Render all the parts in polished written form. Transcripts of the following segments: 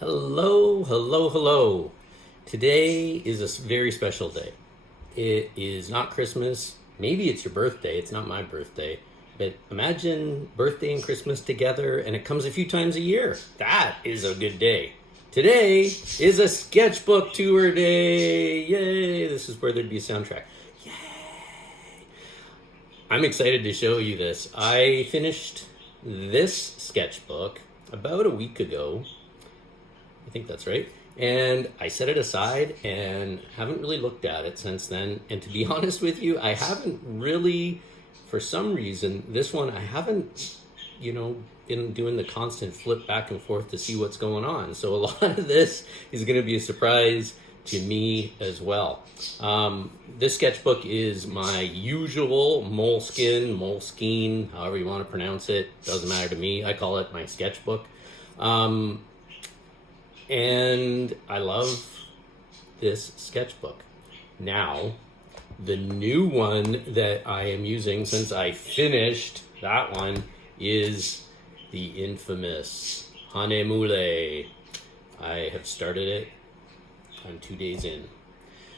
Hello, hello, hello. Today is a very special day. It is not Christmas. Maybe it's your birthday. It's not my birthday. But imagine birthday and Christmas together, and it comes a few times a year. That is a good day. Today is a sketchbook tour day. Yay! This is where there'd be a soundtrack. Yay! I'm excited to show you this. I finished this sketchbook about a week ago. I think that's right. And I set it aside and haven't really looked at it since then. And to be honest with you, I haven't really, for some reason, this one, I haven't, been doing the constant flip back and forth to see what's going on. So a lot of this is going to be a surprise to me as well. This sketchbook is my usual Moleskine, however you want to pronounce it. Doesn't matter to me. I call it my sketchbook. And I love this sketchbook. Now, the new one that I am using since I finished that one is the infamous Hanemule. I have started it. I'm 2 days in.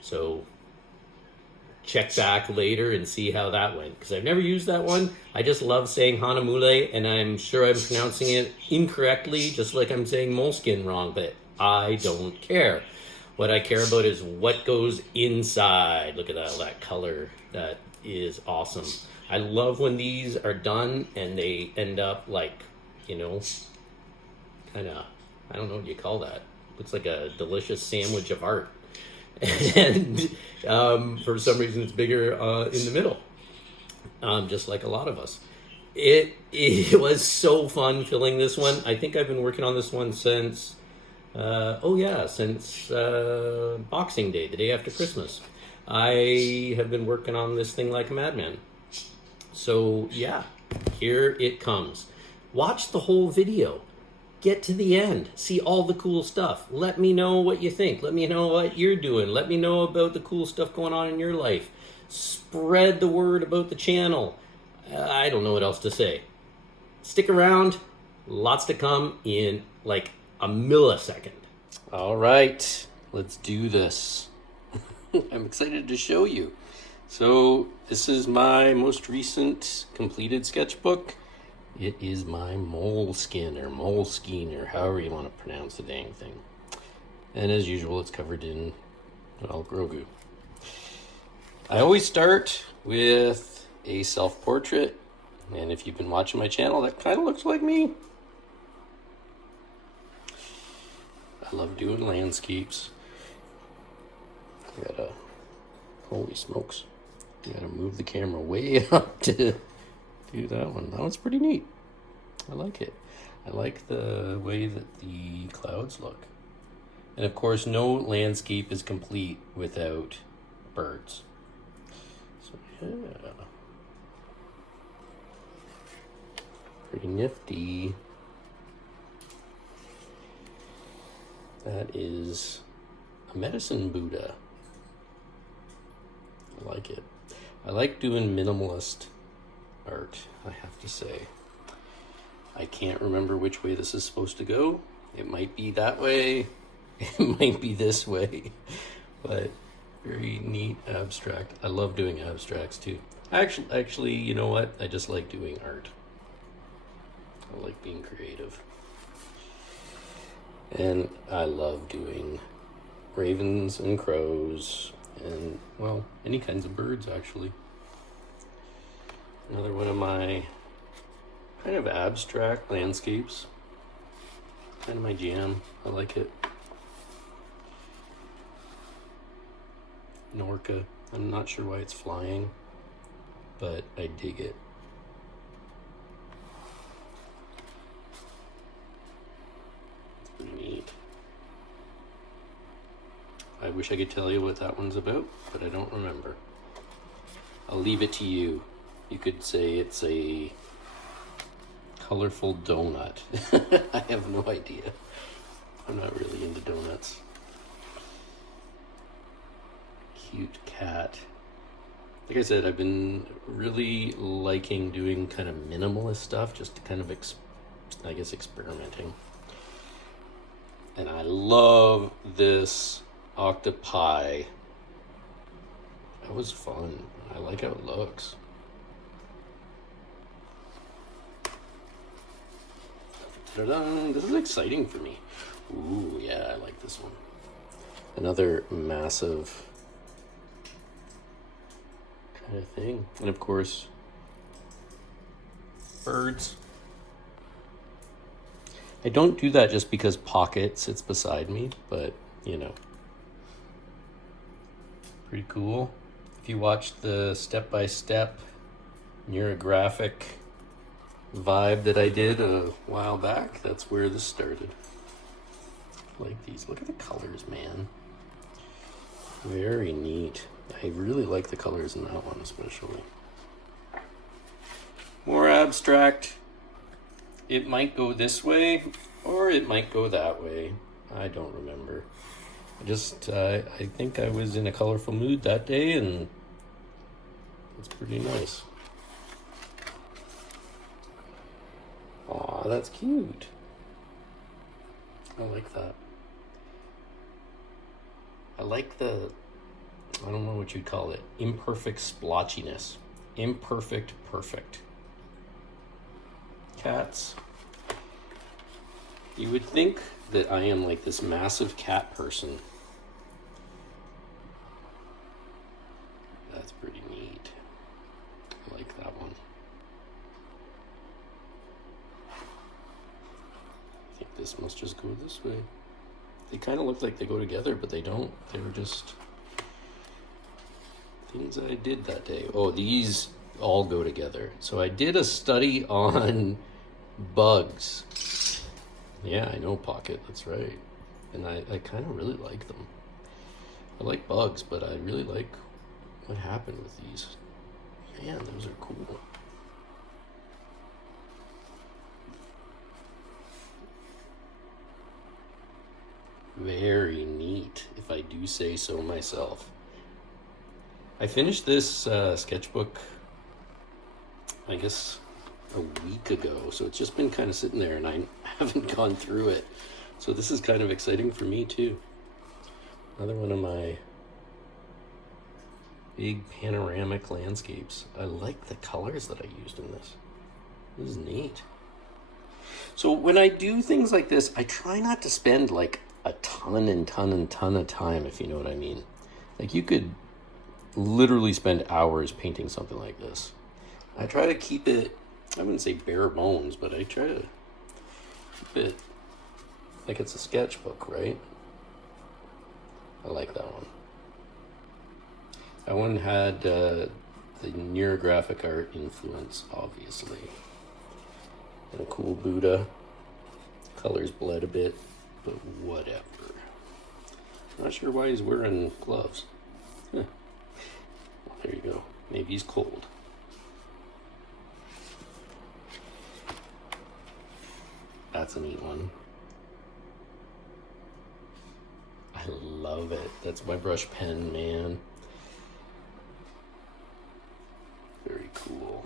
So check back later and see how that went, because I've never used that one. I just love saying Hanemule, and I'm sure I'm pronouncing it incorrectly, just like I'm saying Moleskine wrong, but I don't care. What I care about is what goes inside. Look at that, that color. That is awesome. I love when these are done and they end up like, kind of, I don't know what you call that. Looks like a delicious sandwich of art. And for some reason it's bigger in the middle, just like a lot of us. It was so fun filling this one. I think I've been working on this one since since Boxing Day, the day after Christmas. I have been working on this thing like a madman. So yeah, here it comes. Watch the whole video. Get to the end. See all the cool stuff. Let me know what you think. Let me know what you're doing. Let me know about the cool stuff going on in your life. Spread the word about the channel. I don't know what else to say. Stick around. Lots to come in like a millisecond. All right, let's do this. I'm excited to show you. So this is my most recent completed sketchbook. It is my Moleskine or however you want to pronounce the dang thing. And as usual, it's covered in, Grogu. I always start with a self-portrait. And if you've been watching my channel, that kind of looks like me. I love doing landscapes. Holy smokes. You gotta move the camera way up to do that one. That one's pretty neat. I like it. I like the way that the clouds look. And of course, no landscape is complete without birds. So yeah. Pretty nifty. That is a medicine Buddha. I like it. I like doing minimalist art, I have to say. I can't remember which way this is supposed to go. It might be that way. It might be this way. But very neat abstract. I love doing abstracts too. Actually, you know what? I just like doing art. I like being creative. And I love doing ravens and crows and, any kinds of birds, actually. Another one of my kind of abstract landscapes. Kind of my jam. I like it. An orca. I'm not sure why it's flying, but I dig it. Neat. I wish I could tell you what that one's about, but I don't remember. I'll leave it to you. You could say it's a colorful donut. I have no idea. I'm not really into donuts. Cute cat. Like I said, I've been really liking doing kind of minimalist stuff, just to kind of, experimenting. And I love this octopi. That was fun. I like how it looks. Ta-da! This is exciting for me. Ooh, yeah, I like this one. Another massive kind of thing. And of course, birds. I don't do that just because Pocket sits beside me, but you know, pretty cool. If you watched the step-by-step neurographic vibe that I did a while back, that's where this started. I like these. Look at the colors, man. Very neat. I really like the colors in that one especially. More abstract. It might go this way or it might go that way. I don't remember. I think I was in a colorful mood that day, and it's pretty nice. Aw, that's cute. I like that. I like the, I don't know what you'd call it, imperfect splotchiness. Imperfect perfect. Cats. You would think that I am like this massive cat person. That's pretty neat. I like that one. I think this must just go this way. They kind of look like they go together, but they don't. They were just things I did that day. Oh, these all go together. So I did a study on bugs. Yeah, I know, Pocket, that's right. And I kind of really like them. I like bugs, but I really like what happened with these. Man, those are cool. Very neat, if I do say so myself. I finished this sketchbook, I guess, a week ago, so it's just been kind of sitting there and I haven't gone through it. So this is kind of exciting for me too. Another one of my big panoramic landscapes. I like the colors that I used in this. This is neat. So when I do things like this, I try not to spend like a ton of time, if you know what I mean. Like you could literally spend hours painting something like this. I try to keep it, I wouldn't say bare bones, but I try to keep it like it's a sketchbook, right? I like that one. That one had the neurographic art influence, obviously. And a cool Buddha. Colors bled a bit, but whatever. Not sure why he's wearing gloves. Huh. Well, there you go. Maybe he's cold. That's a neat one. I love it. That's my brush pen, man. Very cool.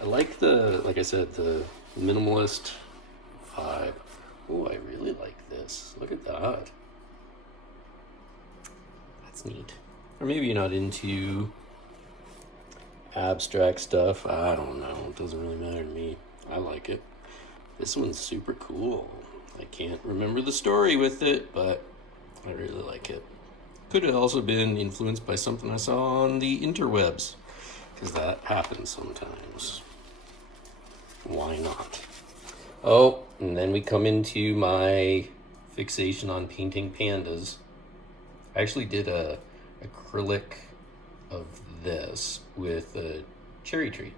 I like the, like I said, the minimalist vibe. Oh, I really like this. Look at that. That's neat. Or maybe you're not into abstract stuff. I don't know. It doesn't really matter to me. I like it. This one's super cool. I can't remember the story with it, but I really like it. Could have also been influenced by something I saw on the interwebs, because that happens sometimes. Why not? Oh, and then we come into my fixation on painting pandas. I actually did a acrylic of this with a cherry tree,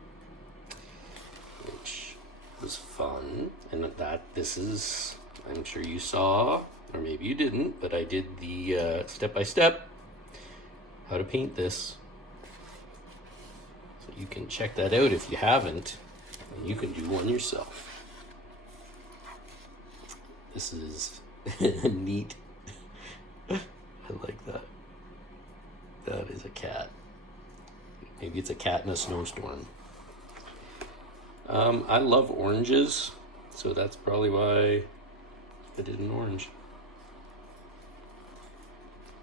which was fun. And this is, I'm sure you saw, or maybe you didn't, but I did the step-by-step how to paint this. So you can check that out if you haven't, and you can do one yourself. This is neat. I like that. That is a cat. Maybe it's a cat in a snowstorm. I love oranges, so that's probably why I did an orange.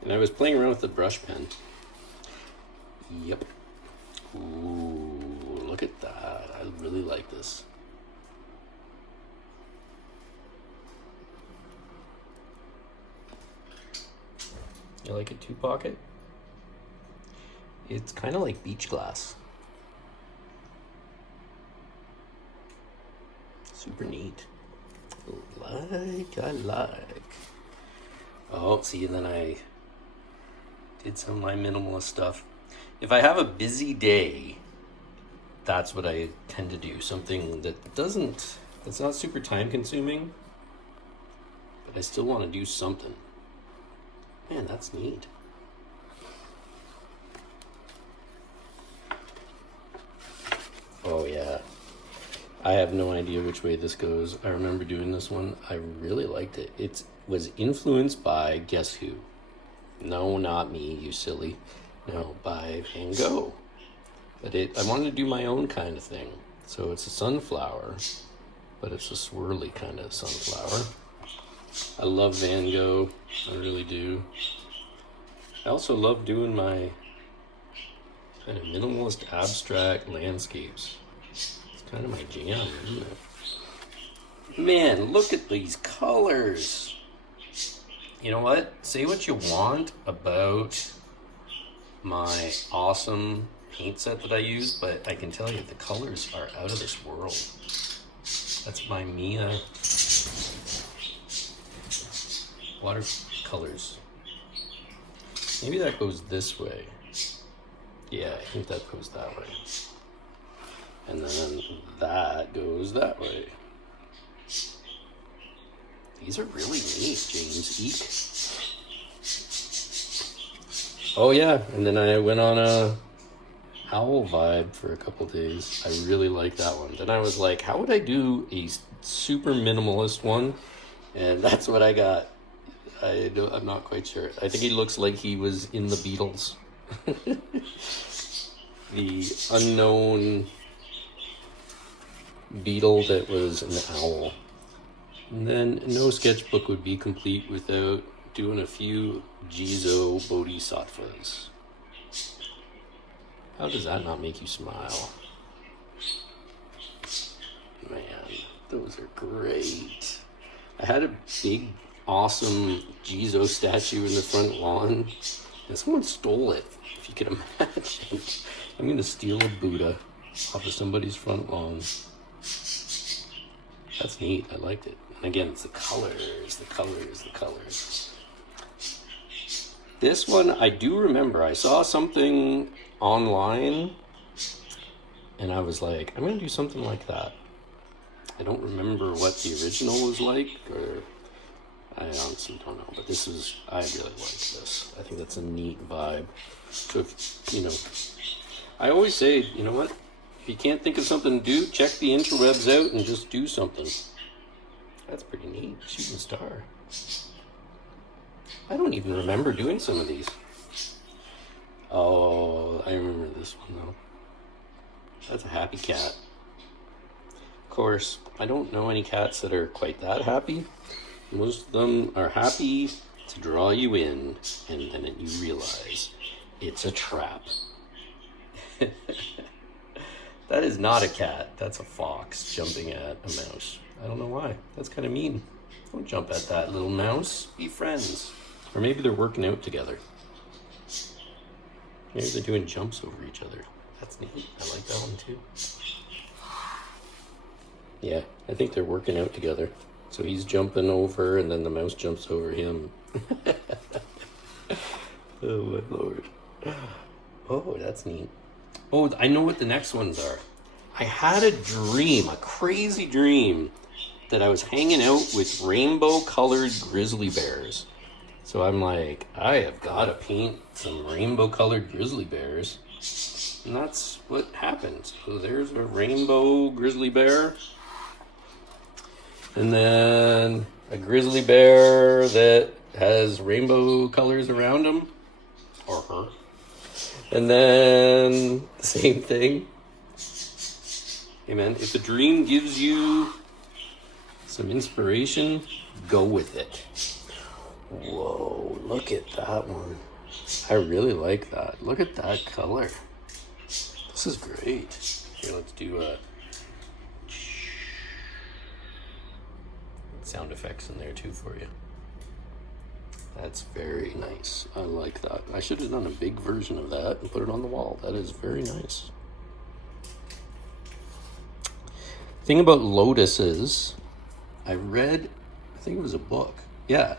And I was playing around with the brush pen. Yep. Ooh, look at that. I really like this. You like it too, Pocket? It's kind of like beach glass. Super neat. I like. Oh, see, and then I did some of my minimalist stuff. If I have a busy day, that's what I tend to do. Something that's not super time consuming, but I still want to do something. Man, that's neat. Oh yeah. I have no idea which way this goes. I remember doing this one. I really liked it. It was influenced by, guess who? No, not me, you silly. No, by Van Gogh. But I wanted to do my own kind of thing. So it's a sunflower, but it's a swirly kind of sunflower. I love Van Gogh. I really do. I also love doing my kind of minimalist abstract landscapes. It's kind of my jam, isn't it? Man, look at these colors. You know what? Say what you want about my awesome paint set that I use, but I can tell you the colors are out of this world. That's my Mia watercolors. Maybe that goes this way. Yeah, I think that goes that way. And then that goes that way. These are really neat, James Eek. Oh yeah, and then I went on a owl vibe for a couple days. I really like that one. Then I was like, how would I do a super minimalist one? And that's what I got. I'm not quite sure. I think he looks like he was in the Beatles. The unknown beetle that was an owl. And then no sketchbook would be complete without doing a few Jizo bodhisattvas. How does that not make you smile? Man, those are great. I had a big, awesome Jizo statue in the front lawn, and someone stole it, if you can imagine. I'm going to steal a Buddha off of somebody's front lawn. That's neat. I liked it. And again, it's the colors, the colors, the colors. This one, I do remember. I saw something online, and I was like, I'm going to do something like that. I don't remember what the original was like, or I honestly don't know. But this is, I really like this. I think that's a neat vibe. So, if, I always say, you know what? If you can't think of something to do, check the interwebs out and just do something. That's pretty neat. Shooting star. I don't even remember doing some of these. Oh, I remember this one though. That's a happy cat. Of course, I don't know any cats that are quite that happy. Most of them are happy to draw you in, and then you realize it's a trap. That is not a cat. That's a fox jumping at a mouse. I don't know why. That's kind of mean. Don't jump at that little mouse. Be friends. Or maybe they're working out together. Maybe they're doing jumps over each other. That's neat. I like that one too. Yeah, I think they're working out together. So he's jumping over and then the mouse jumps over him. Oh my Lord. Oh, that's neat. Oh, I know what the next ones are. I had a dream, a crazy dream, that I was hanging out with rainbow-colored grizzly bears. So I'm like, I have got to paint some rainbow-colored grizzly bears. And that's what happened. So there's a rainbow grizzly bear. And then a grizzly bear that has rainbow colors around him. Or her. And then the same thing. Hey man, if a dream gives you some inspiration, go with it. Whoa, look at that one. I really like that. Look at that color. This is great. Here, let's do sound effects in there too for you. That's very nice. I like that. I should have done a big version of that and put it on the wall. That is very nice. Thing about lotuses, I read, I think it was a book, yeah,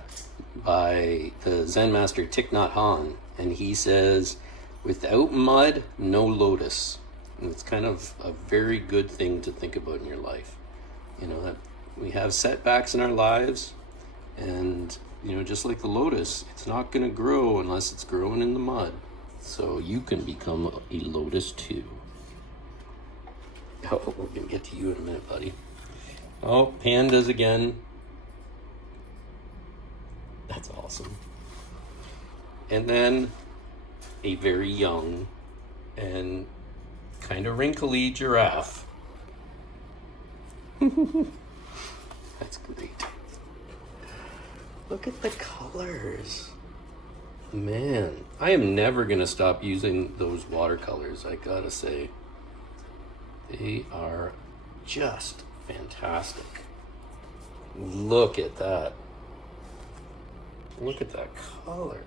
by the Zen master Thich Nhat Hanh, and he says, without mud, no lotus. And it's kind of a very good thing to think about in your life. You know, that we have setbacks in our lives, and you know, just like the lotus, it's not going to grow unless it's growing in the mud. So you can become a lotus too. Oh, we're going to get to you in a minute, buddy. Oh, pandas again. That's awesome. And then a very young and kind of wrinkly giraffe. That's great. Look at the colors. Man, I am never going to stop using those watercolors, I gotta say. They are just fantastic. Look at that. Look at that color.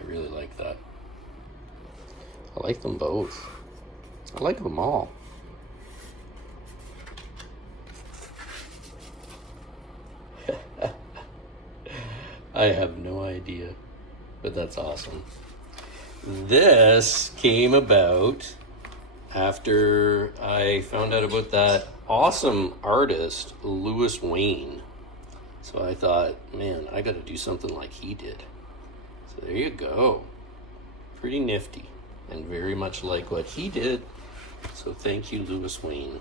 I really like that. I like them both. I like them all. I have no idea, but that's awesome. This came about after I found out about that awesome artist, Louis Wayne. So I thought, man, I got to do something like he did. So there you go. Pretty nifty and very much like what he did. So thank you, Louis Wayne.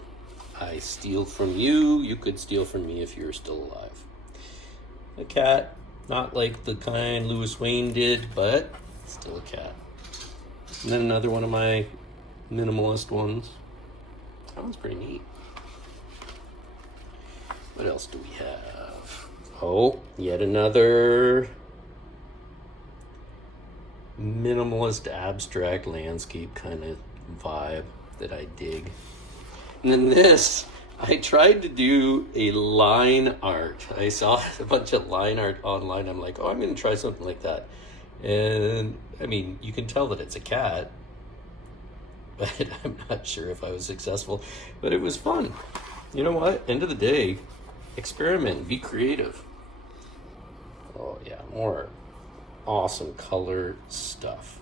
I steal from you. You could steal from me if you're still alive. A cat, not like the kind Louis Wayne did, but still a cat. And then another one of my minimalist ones. That one's pretty neat. What else do we have? Oh, yet another minimalist abstract landscape kind of vibe that I dig. And then this, I tried to do a line art. I saw a bunch of line art online. I'm like, oh, I'm going to try something like that. And I mean, you can tell that it's a cat, but I'm not sure if I was successful, but it was fun. You know what? End of the day, experiment, be creative. Oh yeah, more awesome color stuff.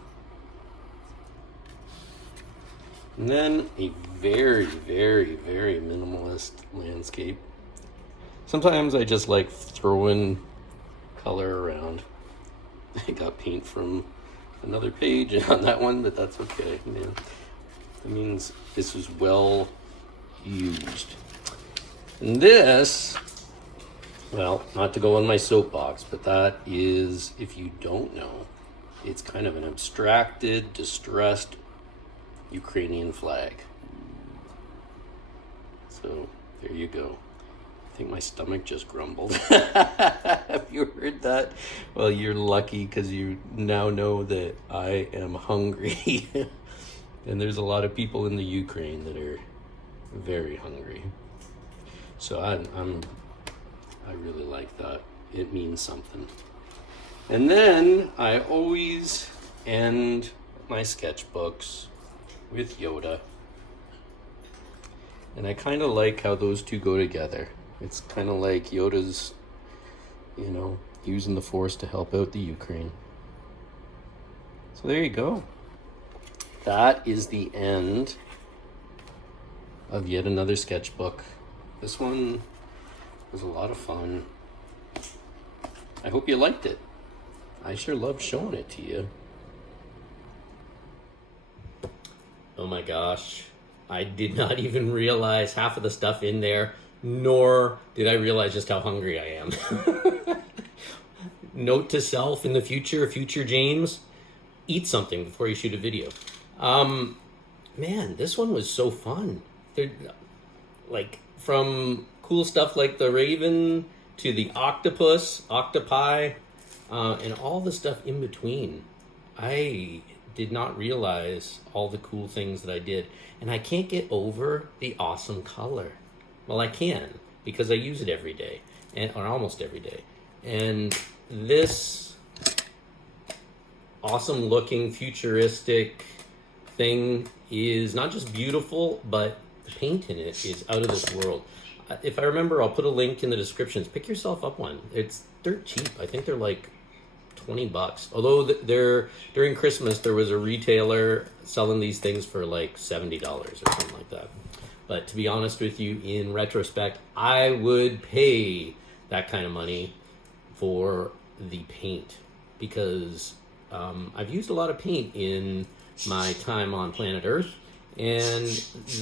And then a very, very, very minimalist landscape. Sometimes I just like throwing color around. I got paint from another page on that one, but that's okay. Man, that means this was well used. And this, well, not to go on my soapbox, but that is, if you don't know, it's kind of an abstracted, distressed Ukrainian flag. So there you go. I think my stomach just grumbled. Have you heard that? Well, you're lucky because you now know that I am hungry. And there's a lot of people in the Ukraine that are very hungry. So I really like that. It means something. And then I always end my sketchbooks with Yoda. And I kind of like how those two go together. It's kind of like Yoda's, you know, using the Force to help out the Ukraine. So there you go. That is the end of yet another sketchbook. This one was a lot of fun. I hope you liked it. I sure love showing it to you. Oh my gosh. I did not even realize half of the stuff in there, nor did I realize just how hungry I am. Note to self in the future James, eat something before you shoot a video. Man, this one was so fun. Like from cool stuff like the raven to the octopi, and all the stuff in between. I did not realize all the cool things that I did. And I can't get over the awesome color. Well, I can, because I use it every day, or almost every day. And this awesome looking futuristic thing is not just beautiful, but the paint in it is out of this world. If I remember, I'll put a link in the descriptions. Pick yourself up one. It's dirt cheap. I think they're like $20. Although during Christmas there was a retailer selling these things for like $70 or something like that. But to be honest with you, in retrospect, I would pay that kind of money for the paint, because I've used a lot of paint in my time on planet Earth, and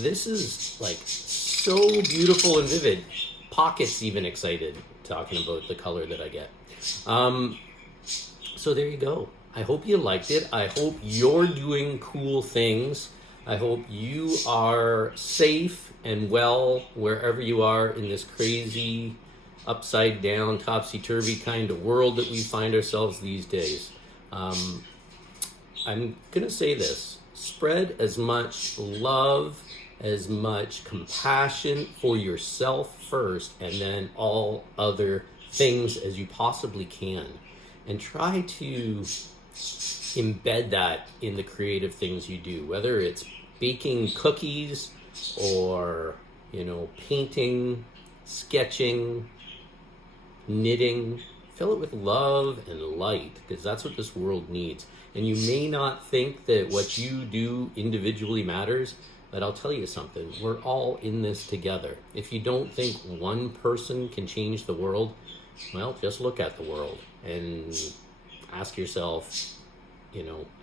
this is like so beautiful and vivid. Pockets even excited talking about the color that I get. So there you go. I hope you liked it. I hope you're doing cool things. I hope you are safe and well wherever you are in this crazy, upside down, topsy-turvy kind of world that we find ourselves these days. I'm going to say this. Spread as much love, as much compassion for yourself first, and then all other things as you possibly can. And try to embed that in the creative things you do, whether it's baking cookies or, painting, sketching, knitting. Fill it with love and light, because that's what this world needs. And you may not think that what you do individually matters, but I'll tell you something. We're all in this together. If you don't think one person can change the world, well, just look at the world and ask yourself,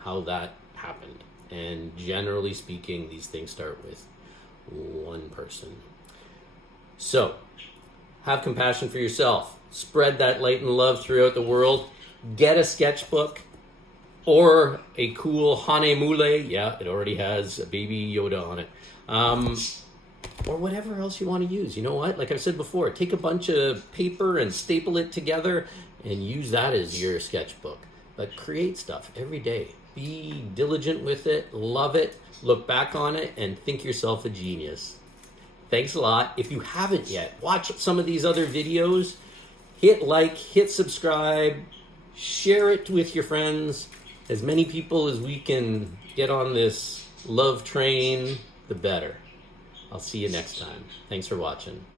how that happened. And generally speaking, these things start with one person. So, have compassion for yourself. Spread that light and love throughout the world. Get a sketchbook or a cool Hane Mule. Yeah, it already has a baby Yoda on it. Or whatever else you want to use. You know what? Like I said before, take a bunch of paper and staple it together and use that as your sketchbook. But create stuff every day. Be diligent with it, love it, look back on it, and think yourself a genius. Thanks a lot. If you haven't yet, watch some of these other videos. Hit like, hit subscribe, share it with your friends. As many people as we can get on this love train, the better. I'll see you next time. Thanks for watching.